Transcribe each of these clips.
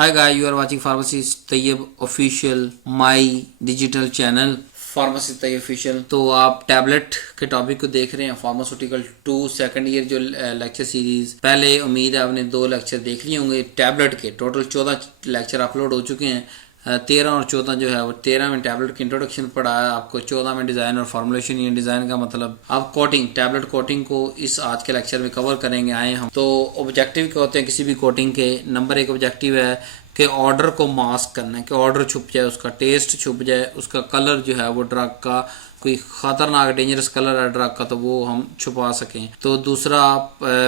Hi guys, you are watching Pharmacist Tayyib Official, my digital channel Pharmacist Tayyib Official। तो आप tablet के topic को देख रहे हैं फार्मास्यूटिकल 2 सेकंड ईयर जो लेक्चर सीरीज। पहले उम्मीद है आपने 2 लेक्चर देख लिए होंगे टैबलेट के। टोटल 14 लेक्चर अपलोड हो चुके हैं। 13 और 14 जो है वो 13 में टैबलेट की इंट्रोडक्शन पढ़ाया आपको, 14 में डिज़ाइन और फॉर्मुलेशन। ये डिज़ाइन का मतलब आप कोटिंग, टैबलेट कोटिंग को इस आज के लेक्चर में कवर करेंगे आए हम। तो ऑब्जेक्टिव क्या होते हैं किसी भी कोटिंग के? नंबर 1 ऑब्जेक्टिव है कि ऑर्डर को मास्क करना है, कि ऑर्डर छुप जाए, उसका टेस्ट छुप जाए, उसका कलर जो है वो ड्रग का कोई ख़तरनाक डेंजरस कलर है ड्रग का तो वो हम छुपा सकें। तो दूसरा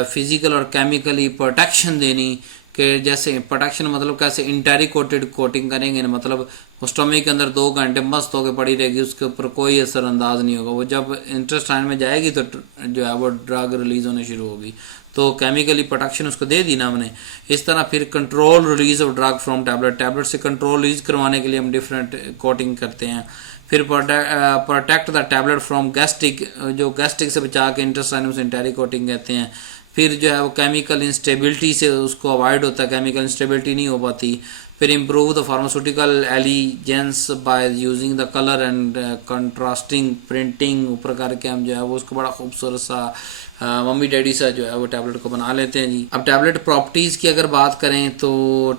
फिजिकल और केमिकली प्रोटेक्शन देनी, कि जैसे प्रोटेक्शन मतलब कैसे इंटेरी कोटेड कोटिंग करेंगे ना, मतलब स्टमक के अंदर 2 घंटे मस्त होकर पड़ी रहेगी, उसके ऊपर कोई असरअंदाज नहीं होगा। वो जब इंटेस्टाइन में जाएगी तो जो है वो ड्रग रिलीज होने शुरू होगी। तो केमिकली प्रोटेक्शन उसको दे दी ना हमने। इस तरह फिर control release of drug from tablet, tablet से कंट्रोल रिलीज करवाने के लिए हम डिफरेंट कोटिंग करते हैं। फिर protect the tablet from gastric, जो गैस्ट्रिक से बचा के इंटेस्टाइन में इंटेरी कोटिंग कहते हैं। फिर जो है वो केमिकल इंस्टेबिलिटी से उसको अवॉइड होता है, केमिकल इंस्टेबिलिटी नहीं हो पाती। फिर improve the pharmaceutical allegiance by using the colour and contrasting printing, ऊपर करके हम जो है वो उसको बड़ा खूबसूरत सा मम्मी डैडी सा जो है वो टैबलेट को बना लेते हैं जी। अब टैबलेट प्रॉपर्टीज़ की अगर बात करें तो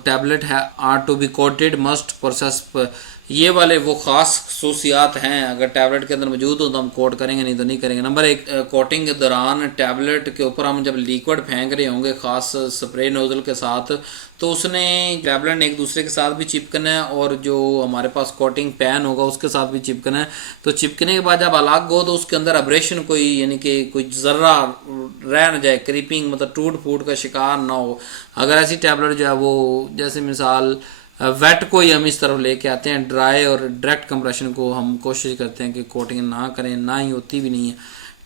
टैबलेट है are to be coated must process, ये वाले वो खास खसूसियात हैं, अगर टैबलेट के अंदर मौजूद हो तो हम कोट करेंगे, नहीं तो नहीं करेंगे। नंबर 1, कोटिंग के दौरान टैबलेट के ऊपर हम जब लिक्विड फेंक रहे होंगे खास स्प्रे नोजल के साथ, तो उसने टैबलेट ने एक दूसरे के साथ भी चिपकना है और जो हमारे पास कोटिंग पैन होगा उसके साथ भी चिपकना है। तो चिपकने के बाद जब अलग हो तो उसके अंदर अब्रेशन कोई यानी कि कोई जर्रा रह न जाए, क्रीपिंग मतलब टूट फूट का शिकार ना हो। अगर ऐसी टैबलेट जो है वो जैसे मिसाल वेट को ही हम इस तरफ लेके आते हैं, ड्राई और डायरेक्ट कंप्रेशन को हम कोशिश करते हैं कि कोटिंग ना करें, ना ही होती भी नहीं है।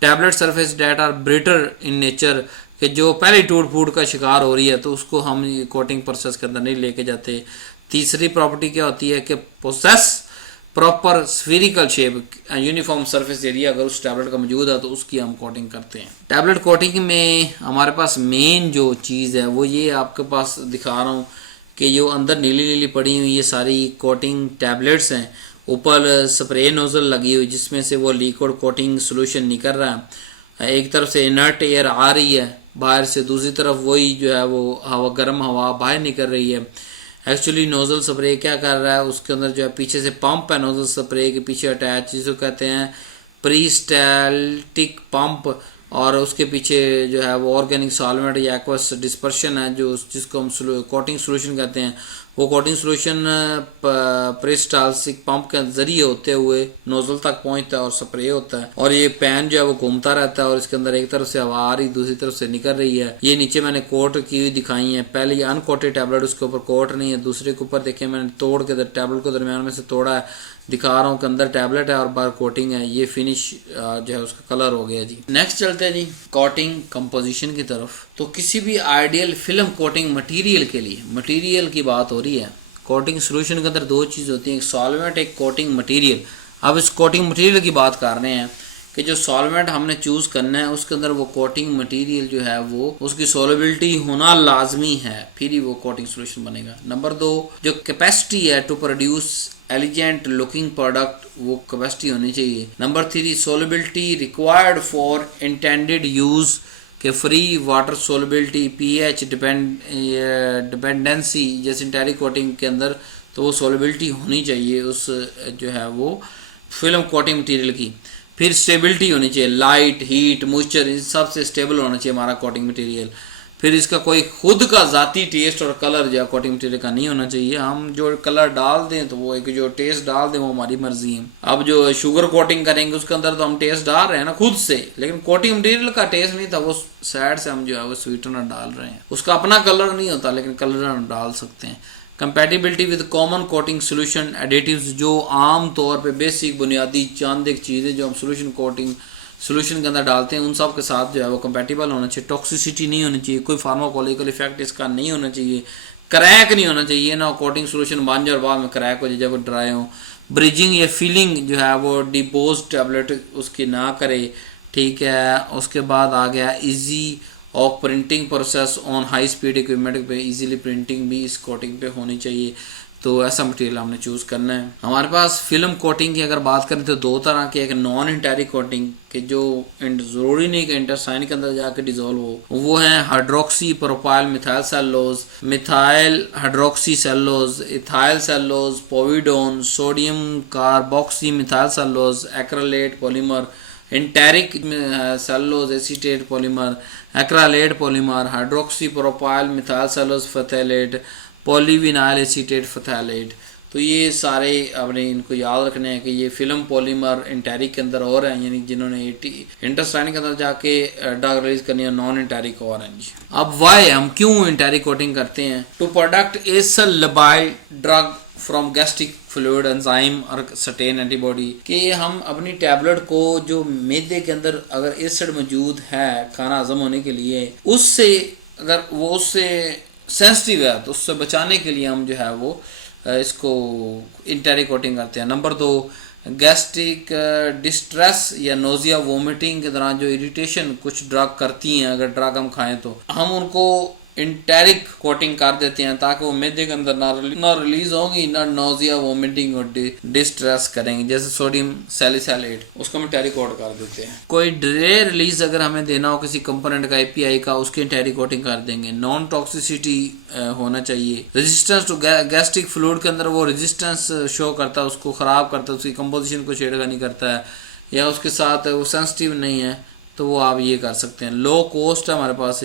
Tablet surface that are brittle in nature, कि जो पहले टूट फूट का शिकार हो रही है तो उसको हम कोटिंग प्रोसेस के अंदर नहीं लेके जाते। तीसरी प्रॉपर्टी क्या होती है कि process proper spherical shape, uniform surface area अगर उस टैबलेट का मौजूद है तो उसकी हम कोटिंग करते हैं। टैबलेट कोटिंग में हमारे पास मेन जो चीज़ है वो ये आपके पास दिखा रहा हूँ कि जो अंदर नीली नीली पड़ी हुई ये सारी कोटिंग टैबलेट्स हैं, ऊपर स्प्रे नोजल लगी हुई जिसमें से वो लिक्विड कोटिंग सोल्यूशन निकल रहा है। एक तरफ से इनर्ट एयर आ रही है बाहर से, दूसरी तरफ वही जो है वो हवा, गर्म हवा बाहर निकल रही है। एक्चुअली नोजल स्प्रे क्या कर रहा है, उसके अंदर जो है पीछे से पंप है नोजल स्प्रे के पीछे अटैच, जिसको कहते हैं प्रीस्टैल्टिक पंप, और उसके पीछे जो है वो ऑर्गेनिक सॉल्वेंट या एक्वस डिस्पर्शन है जो जिसको हम कोटिंग सोल्यूशन कहते हैं। वो कोटिंग सोल्यूशन पेरिस्टाल्टिक पंप के जरिए होते हुए नोजल तक पहुंचता है और स्प्रे होता है, और ये पैन जो है वो घूमता रहता है और इसके अंदर एक तरफ से हवा आ रही दूसरी तरफ से निकल रही है। ये नीचे मैंने कोट की हुई दिखाई है, पहले ये अनकोटेड टैबलेट उसके ऊपर कोट नहीं है, दूसरे के ऊपर देखिए मैंने तोड़ के टैबलेट को दरमियान में से तोड़ा है, दिखा रहा हूँ कि अंदर टैबलेट है और बाहर कोटिंग है। ये फिनिश जो है उसका कलर हो गया जी। नेक्स्ट चलते हैं जी कोटिंग कंपोजिशन की तरफ। तो किसी भी आइडियल फिल्म कोटिंग मटेरियल के लिए, मटेरियल की बात हो रही है, कोटिंग सोल्यूशन के अंदर 2 चीज़ होती हैं, एक सॉल्वेंट एक कोटिंग मटेरियल। अब इस कोटिंग मटेरियल की बात कर रहे हैं कि जो सॉल्वेंट हमने चूज करना है उसके अंदर वो कोटिंग मटेरियल जो है वो उसकी सोलेबिलिटी होना लाजमी है, फिर ही वो कोटिंग सोल्यूशन बनेगा। नंबर 2, जो कैपेसिटी है to produce elegant looking product, वो कैपेसिटी होनी चाहिए। Number 3, solubility required for intended use, के free water solubility, pH dependency जैसे इंटेरी कोटिंग के अंदर, तो वो सोलेबिलिटी होनी चाहिए उस जो है वो फिल्म कोटिंग मटेरियल की। फिर स्टेबिलिटी होनी चाहिए, लाइट हीट मॉइस्चर इन सब से स्टेबल होना चाहिए हमारा कोटिंग मटेरियल। फिर इसका कोई खुद का ज़ाती टेस्ट और कलर जो कोटिंग मटेरियल का नहीं होना चाहिए। हम जो कलर डाल दें तो वो एक जो टेस्ट डाल दें वो हमारी मर्जी है। अब जो शुगर कोटिंग करेंगे उसके अंदर तो हम टेस्ट डाल रहे हैं ना खुद से, लेकिन कोटिंग मटेरियल का टेस्ट नहीं था, वो साइड से हम जो है वो स्वीटनर डाल रहे हैं, उसका अपना कलर नहीं होता लेकिन कलर हम डाल सकते हैं। Compatibility with common coating solution additives, जो आम तौर पे बेसिक बुनियादी चंद एक चीज़ें जो हम सोल्यूशन कोटिंग सोल्यूशन के अंदर डालते हैं उन सब के साथ जो है वो कंपैटिबल होना चाहिए। टॉक्सिसिटी नहीं होनी चाहिए, कोई फार्माकोलॉजिकल इफेक्ट इसका नहीं होना चाहिए, क्रैक नहीं होना चाहिए ना, कोटिंग सोल्यूशन बन जाए और बाद में क्रैक हो जाए जब वो ड्राई हो। ब्रिजिंग या फीलिंग जो है वो डिपोज टैबलेट उसकी ना करे, ठीक है। उसके बाद आ गया इजी और printing process on high speed equipment पे इजीली प्रिंटिंग भी इस कोटिंग पे होनी चाहिए। तो ऐसा मटेरियल हमने चूज़ करना है। हमारे पास फिल्म कोटिंग की अगर बात करें तो दो तरह की, एक नॉन इंटेरिक कोटिंग कि जो ज़रूरी नहीं कि इंटरसाइन के अंदर जाके डिजोल्व हो, वो है hydroxy propyl methyl cellulose, methyl hydroxy cellulose, ethyl cellulose, povidone, sodium carboxy methyl cellulose, acrylate polymer, enteric cellulose acetate polymer, acrylate polymer, hydroxy propyl methyl cellulose phthalate, polyvinyl acetate phthalate. तो ये सारे आपने इनको याद रखने हैं कि ये फिल्म पॉलीमर इंटेरिक के अंदर और हैं, यानी जिन्होंने इंटरस्टाइन के अंदर जाके ड्रग रिलीज करनी है, नॉन इंटेरिक और हैं जी। अब वाई हम क्यों इंटेरिक कोटिंग करते हैं? To product acid labile drug from gastric fluid enzyme और सर्टेन एंटीबॉडी, कि हम अपनी टैबलेट को जो मैदे के अंदर अगर एसिड मौजूद है खाना हजम होने के लिए, उससे अगर वो उससे सेंसिटिव है तो उससे बचाने के लिए हम जो है वो इसको इंटेरिक कोटिंग करते हैं। नंबर 2, गैस्ट्रिक डिस्ट्रेस या नोजिया वोमिटिंग के दौरान जो इरिटेशन कुछ ड्रग करती हैं, अगर ड्रग हम खाएं तो हम उनको इंटेरिक कोटिंग कर देते हैं ताकि वो मैदे के अंदर ना रिलीज होंगी, ना नोजिया वोमिटिंग और डिस्ट्रेस करेंगे। जैसे सोडियम सैलिसाइलेट, उसको हम इंटेरिक कोट कर देते हैं। कोई डिले रिलीज अगर हमें देना हो किसी कंपोनेंट का, एपीआई का, उसकी इंटेरिक कोटिंग कर देंगे। नॉन टॉक्सिसिटी होना चाहिए। रेजिस्टेंस टू गैस्ट्रिक फ्लूइड के अंदर वो रेजिस्टेंस शो करता है, उसको खराब करता है, उसकी कंपोजिशन को छेड़खानी करता है, या उसके साथ वो सेंसिटिव नहीं है, तो वो आप ये कर सकते हैं। लो कॉस्ट है हमारे पास,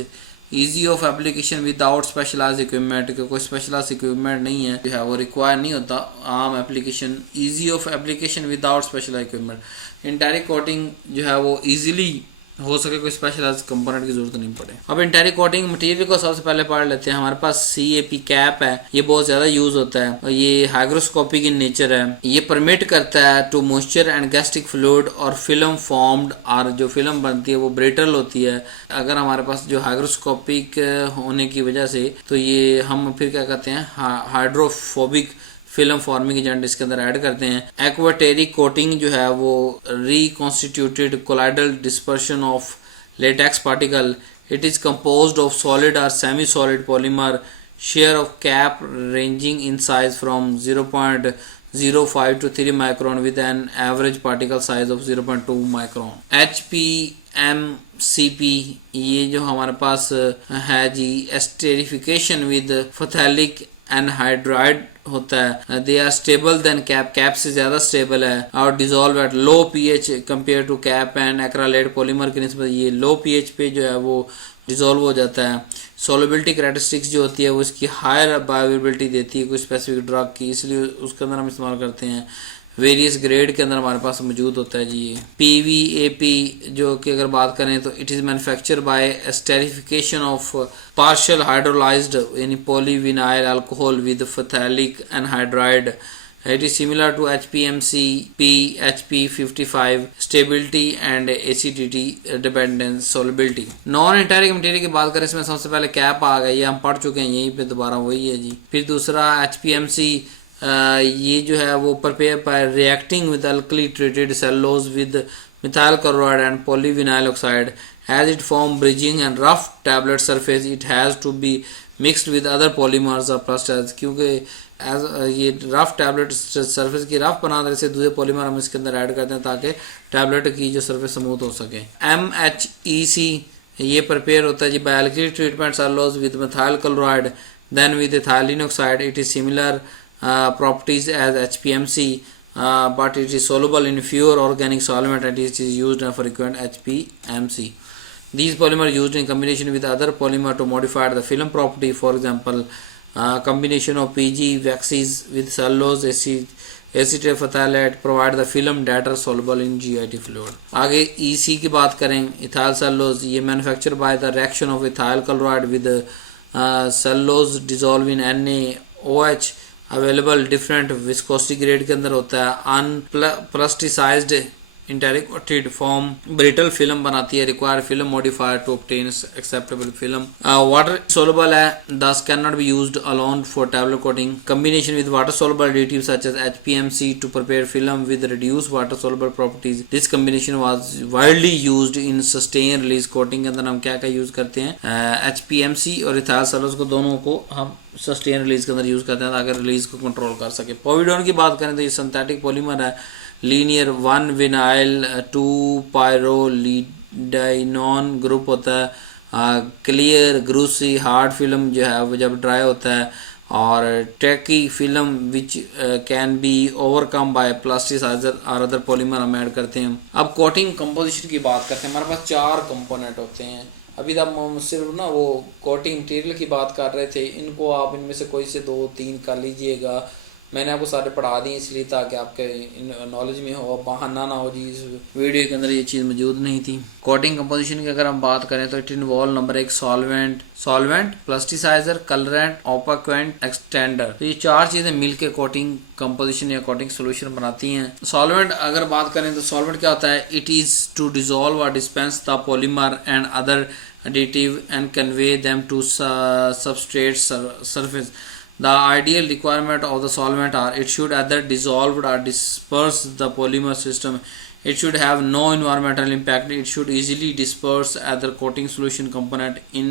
easy of application without specialize equipment, के कोई स्पेशलाइज इक्विपमेंट नहीं है जो है वो रिक्वायर नहीं होता, आम application. Easy of application without specialize equipment, enteric coating जो है वो ईजिली हो सके, कोई स्पेशलाइज कंपोनेंट की जरूरत नहीं पड़े। अब इंटेरिक कोटिंग मटेरियल को सबसे पहले पढ़ लेते हैं। हमारे पास CAP कैप है, ये बहुत ज्यादा यूज होता है और ये हाइग्रोस्कोपिक इन नेचर है। ये परमिट करता है to moisture and gastric fluid और फिल्म फॉर्म्ड, और जो फिल्म बनती है वो ब्रिटल होती है। अगर हमारे पास जो हाइग्रोस्कोपिक होने की वजह से, तो ये हम फिर क्या कहते हैं, हाइड्रोफोबिक फिल्म फॉर्मिंग एजेंट इसके अंदर ऐड करते हैं। एक्वाटेरिक कोटिंग जो है वो reconstituted colloidal dispersion of latex particle, it is composed of solid और semi solid polymer, share of CAP ranging in size from 0.05 to 3 micron with an average particle size of 0.2 micron. HPMCP ये जो हमारे पास है जी, esterification with phthalic anhydride होता है। They are stable than CAP, CAP से ज्यादा स्टेबल है, और dissolve at low pH compare to CAP and एक्रालाइड polymer की निस्बत ये लो pH पे जो है वो डिजोल्व हो जाता है। सोलबिलिटी कैरेक्टरिस्टिक्स जो होती है वो इसकी हायर बायोअवेलेबिलिटी देती है कोई स्पेसिफिक ड्रग की, इसलिए उसके अंदर हम इस्तेमाल करते हैं। वेरियस ग्रेड के अंदर हमारे पास मौजूद होता है जी। ये PVAP जो कि अगर बात करें तो it is manufacture by esterification of partial hydrolysed यानी polyvinyl alcohol with phthalic anhydride. It is similar to HPMCP HP55 stability and acidity dependence solubility। Non enteric material की बात करें, इसमें सबसे पहले कैप आ गई, ये हम पढ़ चुके हैं, यहीं पे दोबारा वही है जी। फिर दूसरा HPMC, ये जो है वो prepare by reacting with alkali treated सेलोज with methyl chloride and polyvinyl oxide as it form bridging and rough tablet surface it has to be mixed with other polymers or plastic, क्योंकि ये rough tablet surface की rough बना देने से दूसरे polymer हम इसके अंदर ऐड करते हैं ताकि टैबलेट की जो सरफेस स्मूथ हो सके। MHEC ये प्रिपेयर होता है जी by alkali treatment cellulose with methyl chloride then with ethylene oxide. It is similar properties as HPMC, but it is soluble in fewer organic solvent and it is used for frequent HPMC. These polymers are used in combination with other polymer to modify the film property. For example, combination of PG waxes with cellulose acetate phthalate provide the film that are soluble in GIT fluid. आगे EC की बात करें, ethyl cellulose ये manufactured by the reaction of ethyl chloride with cellulose dissolved in NaOH, available different viscosity grade के अंदर होता है। Unplasticized enteric coated form brittle film बनाती है, require film modifier to obtain acceptable film. Water soluble है, thus can not be used alone for tablet coating. Combination with water soluble additive such as HPMC to prepare film with reduce water soluble properties. This combination was widely used in sustain release coating के अंदर हम क्या क्या use करते हैं, HPMC और ethyl cellulose को दोनों को हम सस्टेन रिलीज के अंदर यूज करते हैं ताकि रिलीज को कंट्रोल कर सके। पॉविडोन की बात करें तो ये सिंथेटिक पॉलीमर है, लीनियर 1 विनाइल 2 पायरोलिडाइनॉन ग्रुप होता है। क्लियर ग्रूसी हार्ड फिल्म जो है वो जब ड्राई होता है, और tacky film which can be overcome by plasticizer और अदर पॉलीमर हम ऐड करते हैं। अब कोटिंग कंपोजिशन की बात करते हैं। हमारे पास 4 कंपोनेंट होते हैं। अभी तक हम सिर्फ ना वो कोटिंग मटेरियल की बात कर रहे थे, इनको आप इनमें से कोई से 2-3 कर लीजिएगा। मैंने आपको सारे पढ़ा दिए इसलिए ताकि आपके नॉलेज में हो, बहाना ना हो जी इस वीडियो के अंदर ये चीज़ मौजूद नहीं थी। कोटिंग कंपोजिशन की अगर हम बात करें तो it involve number 1 solvent, plasticiser, colourant, opacant, extender. तो ये 4 चीज़ें मिलकर कोटिंग कंपोजिशन या कोटिंग सोल्यूशन बनाती हैं। सॉल्वेंट अगर बात करें तो सॉल्वेंट क्या होता है, इट इज़ टू डिजोल्व और dispense the polymer and other additive and convey them to substrate surface. The ideal requirement of the solvent are it should either dissolve or disperse the polymer system. It should have no environmental impact. It should easily disperse other coating solution component in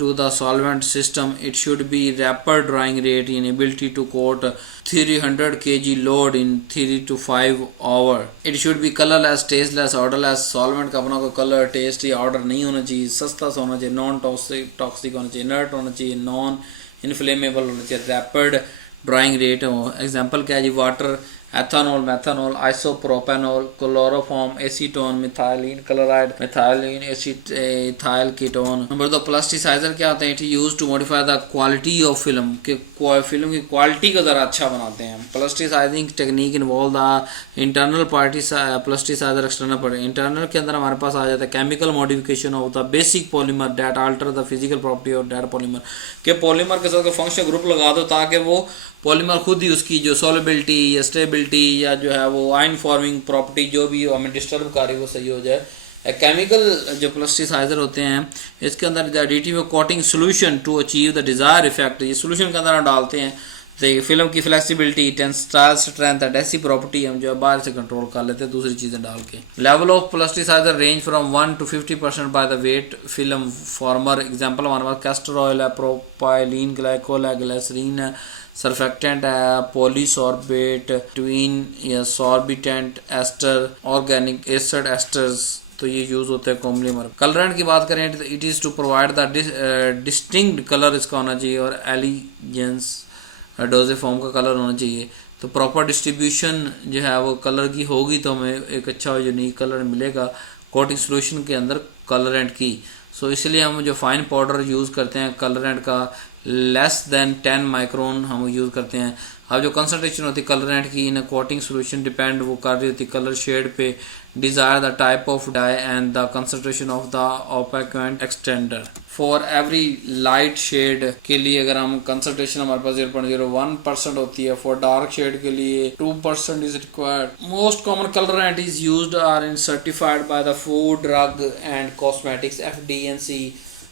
to the solvent system. It should be rapid drying rate in ability to coat 300 kg load in 3 to 5 hour. It should be colorless, tasteless, odorless. Solvent का अपना कोई colour test या order नहीं होना चाहिए, सस्ता सा होना चाहिए, नॉन टॉक्सिक होना चाहिए, इनर्ट होना चाहिए, नॉन इनफ्लेमेबल होना चाहिए, रैपिड ड्राइंग रेट हो। एग्जाम्पल क्या है जी, water, ethanol, methanol, isopropanol, chloroform, acetone, methylene chloride, methylene ethyl ketone. Number 2 plasticiser क्या होते हैं, it use to modify the quality of film, कि फिल्म की क्वालिटी को ज़रा अच्छा बनाते हैं। Plasticising technique involve the internal plasticiser, external. Internal के अंदर हमारे पास आ जाता है chemical modification of the basic polymer that alter the physical property of that polymer, के पॉलीमर के साथ फंक्शन ग्रुप लगा दो ताकि वो पॉलीमर खुद ही उसकी जो सॉल्युबिलिटी या स्टेबिलिटी या जो है वो आयन फॉर्मिंग प्रॉपर्टी जो भी हमें डिस्टर्ब कर रही है वो सही हो जाए। केमिकल जो प्लास्टिसाइजर होते हैं इसके अंदर the additive coating solution to achieve the desire effect, ये सोल्यूशन के अंदर हम डालते हैं तो फिल्म की फ्लेक्सिबिलिटी, टेंसाइल स्ट्रेंथ, ऐसी प्रॉपर्टी हम जो है बाहर से कंट्रोल कर लेते हैं दूसरी चीज़ें डाल के। Level of plasticizer range from 1 to 50% by the weight film former. Example हमारे पास कैस्टर ऑयल है, प्रोपाइलीन ग्लाइकोल है, ग्लिसरीन है, सरफेक्टेंट है, पॉलीसॉर्बेट, ट्विन या sorbitan ester, organic acid esters, तो ये यूज होता है कॉमनली। कलरेंट की बात करें it is to provide the distinct colour इसका होना चाहिए और एलिजेंस डोजे फॉर्म का कलर होना चाहिए। तो प्रॉपर डिस्ट्रीब्यूशन जो है वो कलर की होगी तो हमें एक अच्छा यूनिक कलर मिलेगा कोटिंग सोल्यूशन के अंदर कलरेंट की। सो इसलिए हम जो फाइन पाउडर यूज़ करते हैं कलरेंट का लेस देन 10 माइक्रोन हम यूज़ करते हैं। अब जो कंसनट्रेशन होती है कलरेंट की इन कोटिंग सोल्यूशन डिपेंड वो कर रही होती है कलर शेड पे, desire the type of dye and the concentration of the opacant extender. For every light shade के लिए अगर हम कंसनट्रेशन हमारे पास 0.01% होती है, फॉर डार्क शेड के लिए 2% is required. Most common colourant is used are in certified by the food drug and cosmetics FD&C,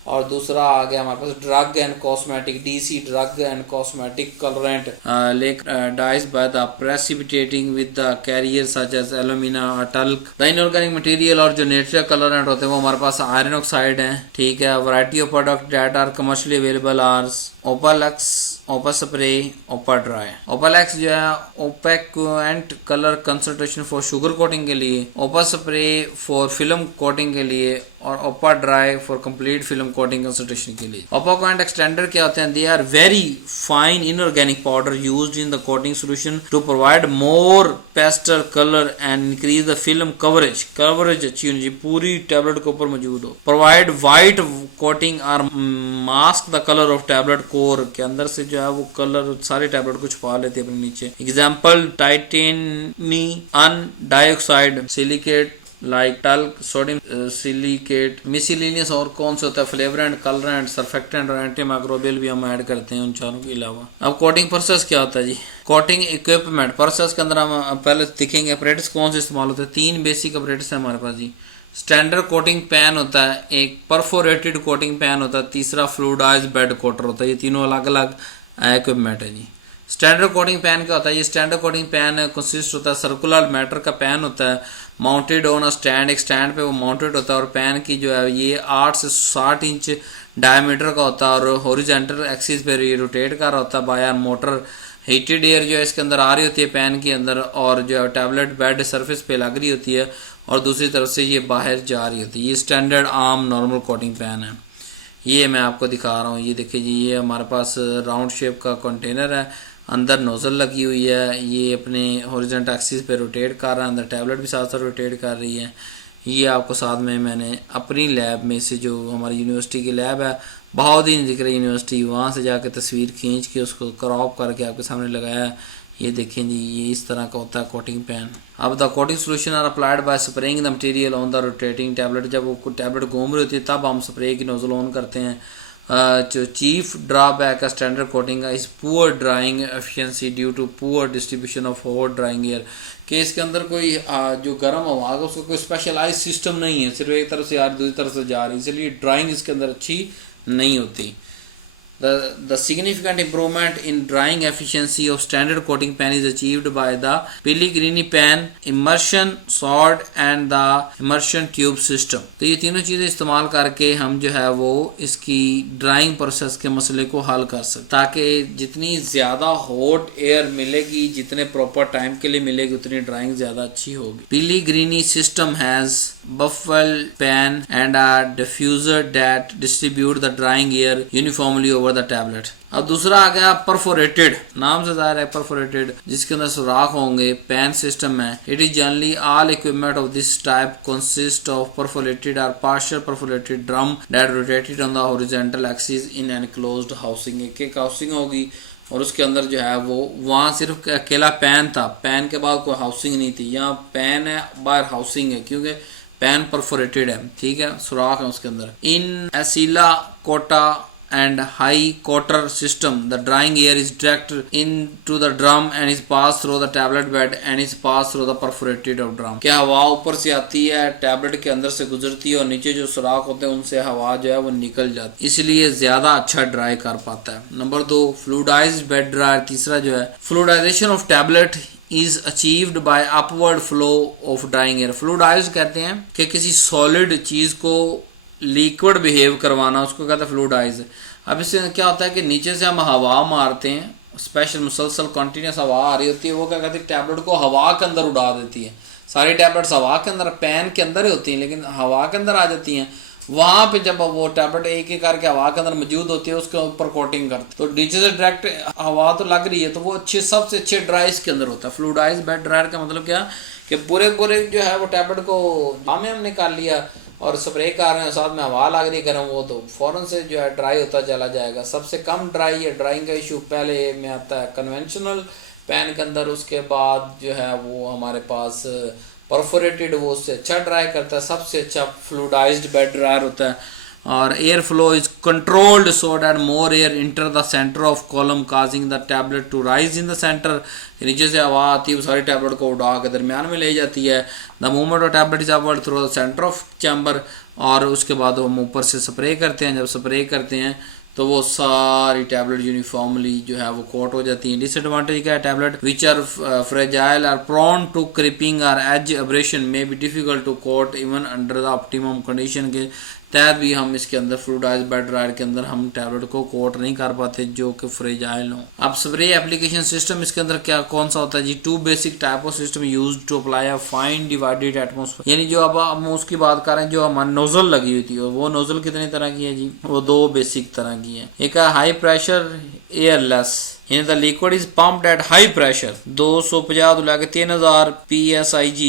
और दूसरा आ गया हमारे पास drug and cosmetic DC drug and cosmetic colourant lake dyes by the precipitating with the carrier such as alumina और talc. The inorganic material और जो natural colourant होते हैं वो हमारे पास आयरन ऑक्साइड है, ठीक है। Variety of product that are commercially available are Opalux, Opaspray, Opadry. Opalux जो है opaquant colour concentration for sugar coating के लिए, Opaspray for film coating के लिए, और Opadry for complete film coating concentration के लिए। Opacant extender क्या होते हैं, they are very fine inorganic powder used in the coating solution to provide more pastel colour and increase the film coverage. Coverage अच्छी होनी चाहिए, पूरी tablet के ऊपर मौजूद हो। प्रोवाइड वाइट कोटिंग और mask the colour of tablet core, के अंदर से जो है वो कलर सारे टैबलेट को छुपा लेते हैं अपने नीचे। Example titanium dioxide, silicate like talk, sodium silicate, miscellaneous और कौन सा होता है, फ्लेवरेंट, कलरेंट, सर्फेक्टेंट और एंटी माइक्रोबियल भी हम ऐड करते हैं उन चारों के अलावा। अब कोटिंग प्रोसेस क्या होता है जी। कोटिंग इक्विपमेंट प्रोसेस के अंदर हम पहले दिखेंगे अपरेटस कौन से इस्तेमाल होते हैं। 3 बेसिक अपरेटस है हमारे पास जी। स्टैंडर्ड कोटिंग पैन होता है, एक परफोरेटेड कोटिंग पैन होता है, तीसरा फ्लूइडाइज बेड कोटर होता है। ये तीनों अलग अलग इक्विपमेंट है जी। स्टैंडर्ड कोटिंग पैन क्या होता है, ये स्टैंडर्ड कोटिंग पैन कंसिस्ट होता है सर्कुलर मैटर का पैन होता है, माउंटेड ऑन अ स्टैंड, एक स्टैंड पे वो माउंटेड होता है और पैन की जो है ये 8 से 60 इंच डायमीटर का होता है और हॉरिजॉन्टल एक्सिस पे ये रोटेट कर रहा होता है बाय मोटर। हीटेड एयर जो है इसके अंदर आ रही होती है पैन के अंदर और जो है टैबलेट बेड सरफेस पे लग रही होती है और दूसरी तरफ से ये बाहर जा रही होती है। ये स्टैंडर्ड आम नॉर्मल कोटिंग पैन है। ये मैं आपको दिखा रहा हूँ, ये देखिए जी, ये हमारे पास राउंड शेप का कंटेनर है, अंदर नोजल लगी हुई है, ये अपने हॉरिजॉन्टल एक्सिस पे रोटेट कर रहा है, अंदर टैबलेट भी साथ साथ रोटेट कर रही है। ये आपको साथ में मैंने अपनी लैब में से जो हमारी यूनिवर्सिटी की लैब है बहाउद्दीन ज़िक्र यूनिवर्सिटी, वहाँ से जाकर तस्वीर खींच के उसको क्रॉप करके आपके सामने लगाया है। ये देखें जी, ये इस तरह का होता है कोटिंग पैन। अब the coating solution are applied by spraying the material on the rotating tablet. जब वो टैबलेट घूम रही होती है तब हम स्प्रे की नोजल ऑन करते हैं। जो चीफ ड्रॉबैक है स्टैंडर्ड कोटिंग का is poor drying efficiency due to poor distribution of hot drying air, कि इसके अंदर कोई जो गर्म हवा है उसका कोई स्पेशलाइज सिस्टम नहीं है, सिर्फ एक तरफ से आ रही दूसरी तरफ से जा रही, इसलिए ड्राइंग इसके अंदर अच्छी नहीं होती। The significant improvement in drying efficiency of standard coating pan is achieved by the Pellegrini pan, immersion sort and the immersion tube system। तो ये तीनों चीज़ें इस्तेमाल करके हम जो है वो इसकी ड्राइंग प्रोसेस के मसले को हल कर सकते, ताकि जितनी ज़्यादा हॉट एयर मिलेगी, जितने प्रॉपर टाइम के लिए मिलेगी, उतनी ड्राइंग ज़्यादा अच्छी होगी। Pellegrini system has buffel pan and a diffuser that distribute the drying air uniformly over the tablet। अब दूसरा आ गया परफोरेटेड, नाम से ज़ाहिर है परफोरेटेड, जिसके अंदर सुराख होंगे, पैन सिस्टम है। It is generally all equipment of this type consist of perforated और partial perforated drum that rotated on the horizontal axis in enclosed housing. एक हाउसिंग होगी और उसके अंदर जो है वो वहाँ सिर्फ अकेला पैन था, पैन के बाद कोई हाउसिंग नहीं थी। यहाँ पैन है, बाहर हाउसिंग है, क्योंकि पैन परफोरेटेड है, ठीक है, सुराख है उसके अंदर। इन एसिला Kota and high quarter system the drying air is direct into the drum and is passed through the tablet bed and is passed through the perforated of drum। क्या हवा ऊपर से आती है, टैबलेट के अंदर से गुजरती है और नीचे जो सुराख होते हैं उनसे हवा जो है वो निकल जाती है, इसलिए ज्यादा अच्छा ड्राई कर पाता है। Number 2 fluidised bed dryer. तीसरा जो है fluidisation of tablet is achieved by upward flow of drying air। Fluidised कहते हैं कि किसी सॉलिड चीज को लिक्विड बिहेव करवाना, उसको कहते हैं फ्लूइडाइज। अब इससे क्या होता है कि नीचे से हम हवा मारते हैं, स्पेशल मुसलसल कंटिन्यूस हवा आ रही होती है, वो क्या कहते हैं टैबलेट को हवा के अंदर उड़ा देती है। सारी टैबलेट्स हवा के अंदर पैन के अंदर ही होती हैं लेकिन हवा के अंदर आ जाती हैं। वहाँ पे जब वो टैबलेट एक एक करके हवा के अंदर मौजूद होती है उसके ऊपर कोटिंग करते, तो नीचे से डायरेक्ट हवा तो लग रही है, तो वो अच्छे सबसे अच्छे ड्राई इसके अंदर होता है। फ्लूइडाइज बेड ड्रायर का मतलब क्या कि पूरे जो है वो टैबलेट को में हम निकाल लिया और स्प्रे कर रहे हैं, साथ में हवा लग रही है गर्म, वो तो फौरन से जो है ड्राई होता चला जाएगा। सबसे कम ड्राई है ड्राइंग का इशू पहले में आता है कन्वेंशनल पैन के अंदर, उसके बाद जो है वो हमारे पास परफोरेटेड, वो उससे अच्छा ड्राई करता है। सबसे अच्छा फ्लूइडाइज्ड बेड ड्रायर होता है और air flow is controlled so that more air enter the centre of column causing the tablet to rise in the centre. नीचे से हवा आती है, वो सारी टैबलेट को उड़ा के दरमियान में ले जाती है। The movement of tablet is upward through the centre of chamber, और उसके बाद हम ऊपर से स्प्रे करते हैं। जब स्प्रे करते हैं तो वो सारी टैबलेट यूनिफॉर्मली जो है वो कोट हो जाती है। डिसएडवांटेज क्या है, tablet which are fragile are prone to chipping और एज एब्रेशन में be difficult to coat even under the optimum condition के तहत भी हम इसके अंदर फ्लूइडाइज्ड बेड ड्रायर के अंदर हम टैबलेट को कोट नहीं कर पाते जो कि फ्रेजाइल हो। अब स्प्रे एप्लीकेशन सिस्टम इसके अंदर क्या कौन सा होता है जी, 2 basic type of system use to apply a fine divided atmosphere. यानी जो अब हम उसकी बात कर रहे हैं, जो हमारी नोजल लगी हुई थी, वो नोजल कितनी तरह की है जी, वो 2 बेसिक तरह की है। एक है हाई प्रेशर एयरलेस, यानी the liquid is pumped at high pressure 250 to 3000 psig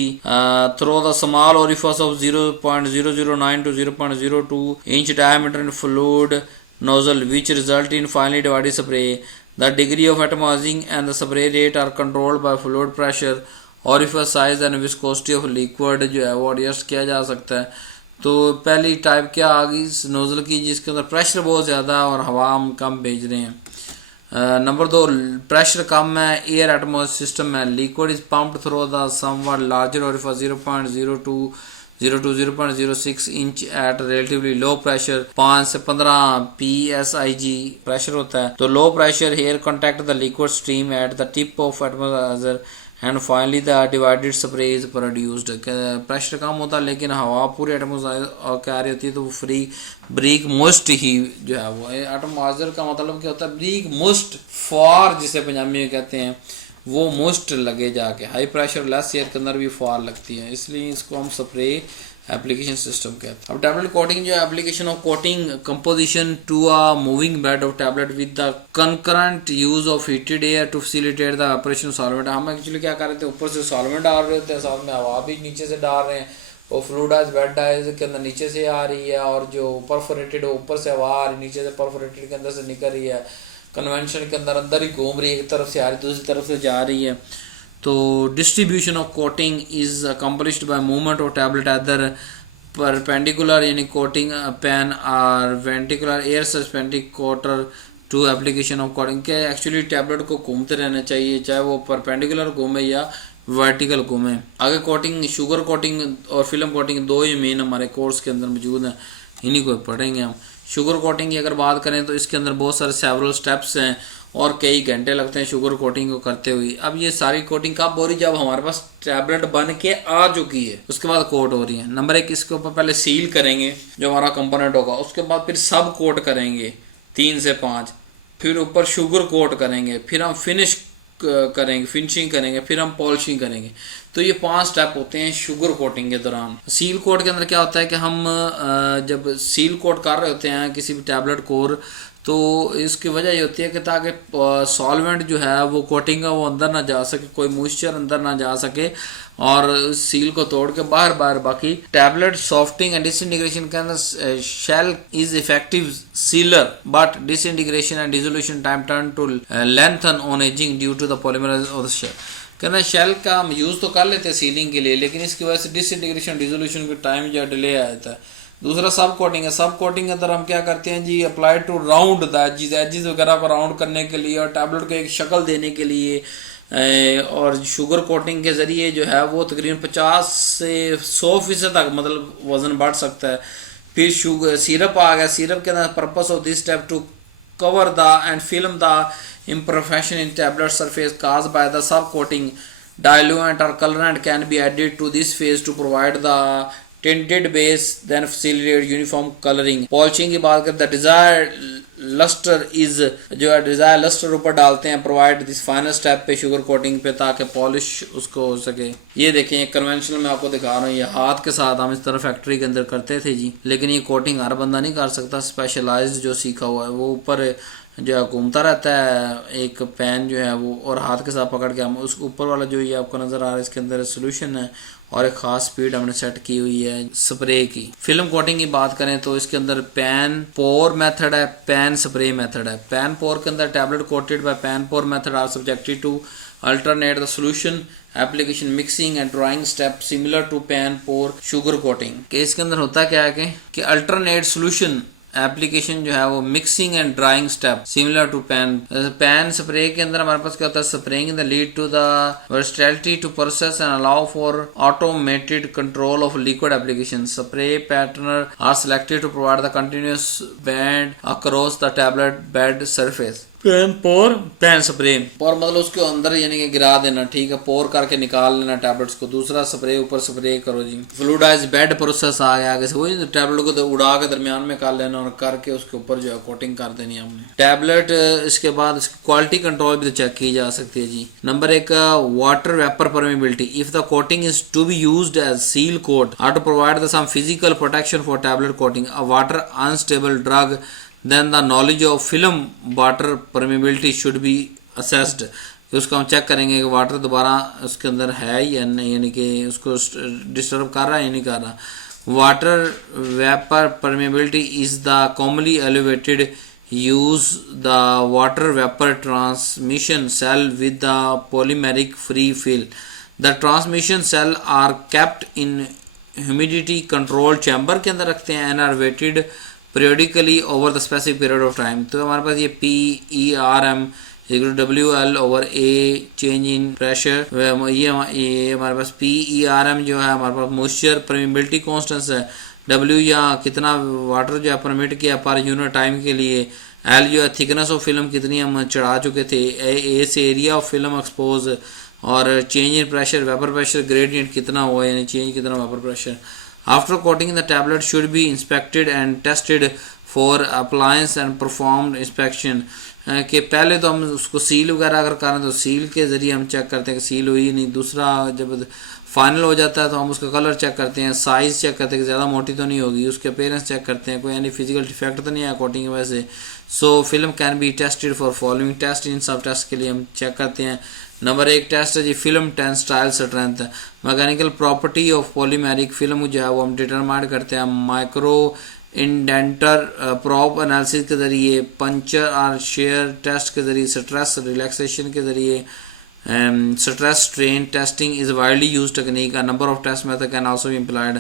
through the small orifice of 0.009 to 0.02 inch diameter in fluid nozzle, which result in finely divided spray. The degree of atomizing and the spray rate are controlled by fluid pressure orifice size and viscosity of liquid जो है वो adjust किया जा सकता है। तो पहली type क्या आ गई नोजल की, जिसके अंदर प्रेशर बहुत ज़्यादा है और हवा हम कम भेज रहे हैं। नंबर 2, प्रेशर कम है, एयर एटमॉस्फेयर सिस्टम है, liquid is pumped through the somewhat larger orifice 0.06 inch at relatively low pressure. 5 से 15 psig प्रेशर होता है। तो low pressure air contact the liquid stream at the tip of atmosphere and finally the divided spray is produced. Pressure कम होता है लेकिन हवा पूरे एटमॉस्फेयर के आ रही होती है, तो वो फ्री ब्रीक मोस्ट ही जो है वो एटमॉस्फेयर का मतलब क्या होता है, ब्रीक मोस्ट फार जिसे पंजाबी में कहते हैं, वो मोस्ट लगे जाके। हाई प्रेशर लेस एयर के अंदर भी फार लगती है, इसलिए इसको हम स्प्रे एप्लीकेशन सिस्टम कहते हैं। अब टैबलेट कोटिंग जो है, application of coating composition to a moving bed of tablet with the concurrent use of heated air to facilitate the operation solvent. हम एक्चुअली क्या कर रहे थे, ऊपर से सॉल्वेंट डाल रहे थे, साथ में हवा भी नीचे से डाल रहे हैं, और फ्लूइडाइज बेड है के अंदर नीचे से आ रही है, और जो परफोरेटेड है ऊपर से हवा आ रही है, नीचे से परफोरेटेड के अंदर से निकल रही है, कन्वेंशन के अंदर ही घूम रही है, एक तरफ से आ रही दूसरी तरफ से जा रही है। तो distribution of coating is accomplished by movement of tablet other perpendicular यानी कोटिंग पेन और वेंटिकुलर air suspending coater to application of coating के एक्चुअली टैबलेट को घूमते रहना चाहिए, चाहे वो परपेंडिकुलर घूमे या वर्टिकल घूमे। आगे कोटिंग, शुगर कोटिंग और फिल्म कोटिंग, दो ही मेन हमारे कोर्स के अंदर मौजूद हैं, इन्हीं को पढ़ेंगे हम। शुगर कोटिंग की अगर बात करें तो इसके अंदर बहुत सारे सेवरल स्टेप्स हैं और कई घंटे लगते हैं शुगर कोटिंग को करते हुए। अब ये सारी कोटिंग कब हो रही है, जब हमारे पास टैबलेट बन के आ चुकी है, उसके बाद कोट हो रही है। नंबर 1, इसके ऊपर पहले सील करेंगे जो हमारा कंपोनेंट होगा, उसके बाद फिर सब कोट करेंगे 3 से 5, फिर ऊपर शुगर कोट करेंगे, फिर हम करेंगे फिनिशिंग करेंगे, फिर हम पॉलिशिंग करेंगे। तो ये 5 स्टेप होते हैं शुगर कोटिंग के दौरान। सील कोट के अंदर क्या होता है कि हम जब सील कोट कर रहे होते हैं किसी भी टैबलेट को, तो इसकी वजह ये होती है कि ताकि सॉल्वेंट जो है वो कोटिंग का वो अंदर ना जा सके, कोई मॉइस्चर अंदर ना जा सके, और सील को तोड़ के बाहर बाकी टैबलेट सॉफ्टिंग एंड डिसइंटीग्रेशन के अंदर shell is effective sealer but disintegration and dissolution time turn to lengthen on ageing due to the polymerize of the shell. कहना शेल का हम यूज तो कर लेते हैं सीलिंग के लिए, लेकिन इसकी वजह से डिसइंटीग्रेशन डिसोल्यूशन का टाइम जो डिले आ जाता है। दूसरा सब कोटिंग है। सब कोटिंग के अंदर हम क्या करते हैं जी, apply to round the edges वगैरह को राउंड करने के लिए और टैबलेट को एक शक्ल देने के लिए, और शुगर कोटिंग के ज़रिए जो है वो तकरीबन 50 से 100% तक मतलब वज़न बढ़ सकता है। फिर शुगर सिरप आ गया। सिरप के अंदर purpose of this step to cover the and film the imperfection in tablet surface caused by the subcoating. Diluent or colorant can be added to this phase to provide the tinted base, then facilitate uniform coloring. Polishing की बात करें, the desired luster is जो है desired luster ऊपर डालते हैं, provide this final step पे sugar coating पे, ताकि पॉलिश उसको हो सके। ये देखें कन्वेंशनल में आपको दिखा रहा हूँ, ये हाथ के साथ हम इस तरह फैक्ट्री के अंदर करते थे जी, लेकिन ये कोटिंग हर बंदा नहीं कर सकता। स्पेशलाइज्ड जो सीखा हुआ है वो ऊपर जो है घूमता रहता है एक पेन जो है वो, और हाथ के साथ पकड़ के हम उस ऊपर वाला जो ये आपको नज़र आ रहा है इसके अंदर सोल्यूशन है और एक खास स्पीड हमने सेट की हुई है स्प्रे की। फिल्म कोटिंग की बात करें तो इसके अंदर पैन पोर मेथड है, पैन स्प्रे मेथड है। पैन पोर के अंदर tablet coated by pan pour method are subjected to alternate the solution application mixing and drying step similar to pan pour sugar coating के। इसके अंदर होता क्या है कि अल्टरनेट सोल्यूशन एप्लीकेशन जो है वो mixing and drying step similar to pan spray के अंदर हमारे पास क्या होता है, spraying the lead to the versatility to process and allow for automated control of liquid application. Spray patterns are selected to provide the continuous band across the tablet bed surface. Pan pour pan spray pour मतलब उसके अंदर यानी कि गिरा देना, ठीक है, पोर करके निकाल लेना टैबलेट्स को। दूसरा स्प्रे ऊपर स्प्रे करो जी। फ्लूइडाइज बेड प्रोसेस आ गया आगे से, वही टैबलेट को तो उड़ा के दरमियान में कर लेना और करके उसके ऊपर जो है कोटिंग कर देनी हमने टैबलेट। इसके बाद इसकी क्वालिटी कंट्रोल भी तो चेक की जा सकती है जी। Number 1 water vapour permeability. If the coating is to be used as seal coat or to provide the some physical protection for tablet coating a water unstable drug, then the knowledge of film water permeability should be assessed। उसको हम check करेंगे कि water दोबारा उसके अंदर है या नहीं, यानी कि उसको डिस्टर्ब कर रहा है या नहीं कर रहा। Water vapour permeability is the commonly elevated use the water vapor transmission cell with the polymeric free fill। The transmission cell are kept in humidity control chamber के अंदर रखते हैं and are weighted periodically over the specific period of time. तो हमारे पास ये PERM WL/A change in pressure, ये हमारे पास PERM जो है हमारे पास मॉइस्चर परमिबिलिटी कॉन्स्टेंस है, W या कितना वाटर जो है परमिट किया पर यूनिट टाइम के लिए, L जो है थिकनेस ऑफ फिल्म कितनी हम चढ़ा चुके थे, A से एरिया ऑफ फिल्म एक्सपोज, और change in pressure vapour pressure gradient कितना हुआ यानी चेंज कितना vapour pressure. After coating the tablet should be inspected and tested for appliance and performed inspection, कि पहले तो हम उसको सील वगैरह अगर करें तो सील के ज़रिए हम चेक करते हैं कि सील हुई नहीं, दूसरा जब फाइनल हो जाता है तो हम उसका कलर चेक करते हैं, साइज़ चेक करते हैं कि ज़्यादा मोटी तो नहीं होगी, उसके अपीयरेंस चेक करते हैं कोई यानी फिजिकल डिफेक्ट तो नहीं है कोटिंग की वजह से। So film can be tested for following test, इन सब टेस्ट के लिए हम चेक करते हैं। नंबर 1 टेस्ट है जी film tensile strength, mechanical property of polymeric film जो है वो हम डिटरमाइन करते हैं माइक्रो इंडेंटर प्रॉप एनालिसिस के ज़रिए, पंचर और शेयर टेस्ट के ज़रिए, स्ट्रेस रिलैक्सेशन के ज़रिए, stress strain testing is widely use technique, a number of test method can also be employed.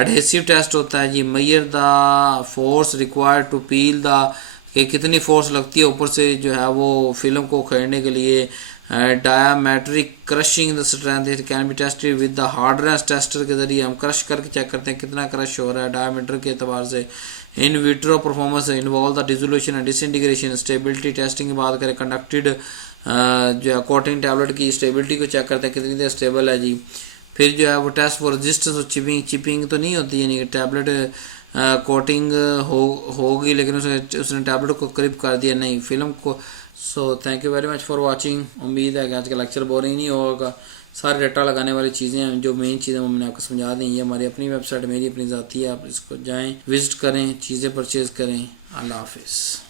Adhesive test होता है जी measure the force required to peel the, कि कितनी फोर्स लगती है ऊपर से जो है वो फिल्म को उखेड़ने के लिए। Diametric crushing the strength it can be tested with the hardness tester के जरिए हम क्रश करके चेक करते हैं कितना क्रश हो रहा है डायमीटर के एतबार से। In vitro performance involve the dissolution and disintegration. Stability testing की बात करें कंडक्टेड जो है कोटिंग टैबलेट की स्टेबिलिटी को चेक करते हैं कितनी देर स्टेबल है जी। फिर जो है वो टेस्ट फॉर रेजिस्टेंस और चिपिंग तो नहीं होती यानी कि टैबलेट कोटिंग होगी लेकिन उसने टैबलेट को करीब कर दिया नहीं फिल्म को। So thank you very much for watching. उम्मीद है कि आज का लेक्चर बोरिंग नहीं होगा। सारे डाटा लगाने वाली चीज़ें हैं, जो मेन चीज़ें वो मैंने आपको समझा दी। ये हमारी अपनी वेबसाइट मेरी अपनी ज़ाती है, आप इसको जाएं विजिट करें, चीज़ें परचेज़ करें। अल्लाह हाफिज़।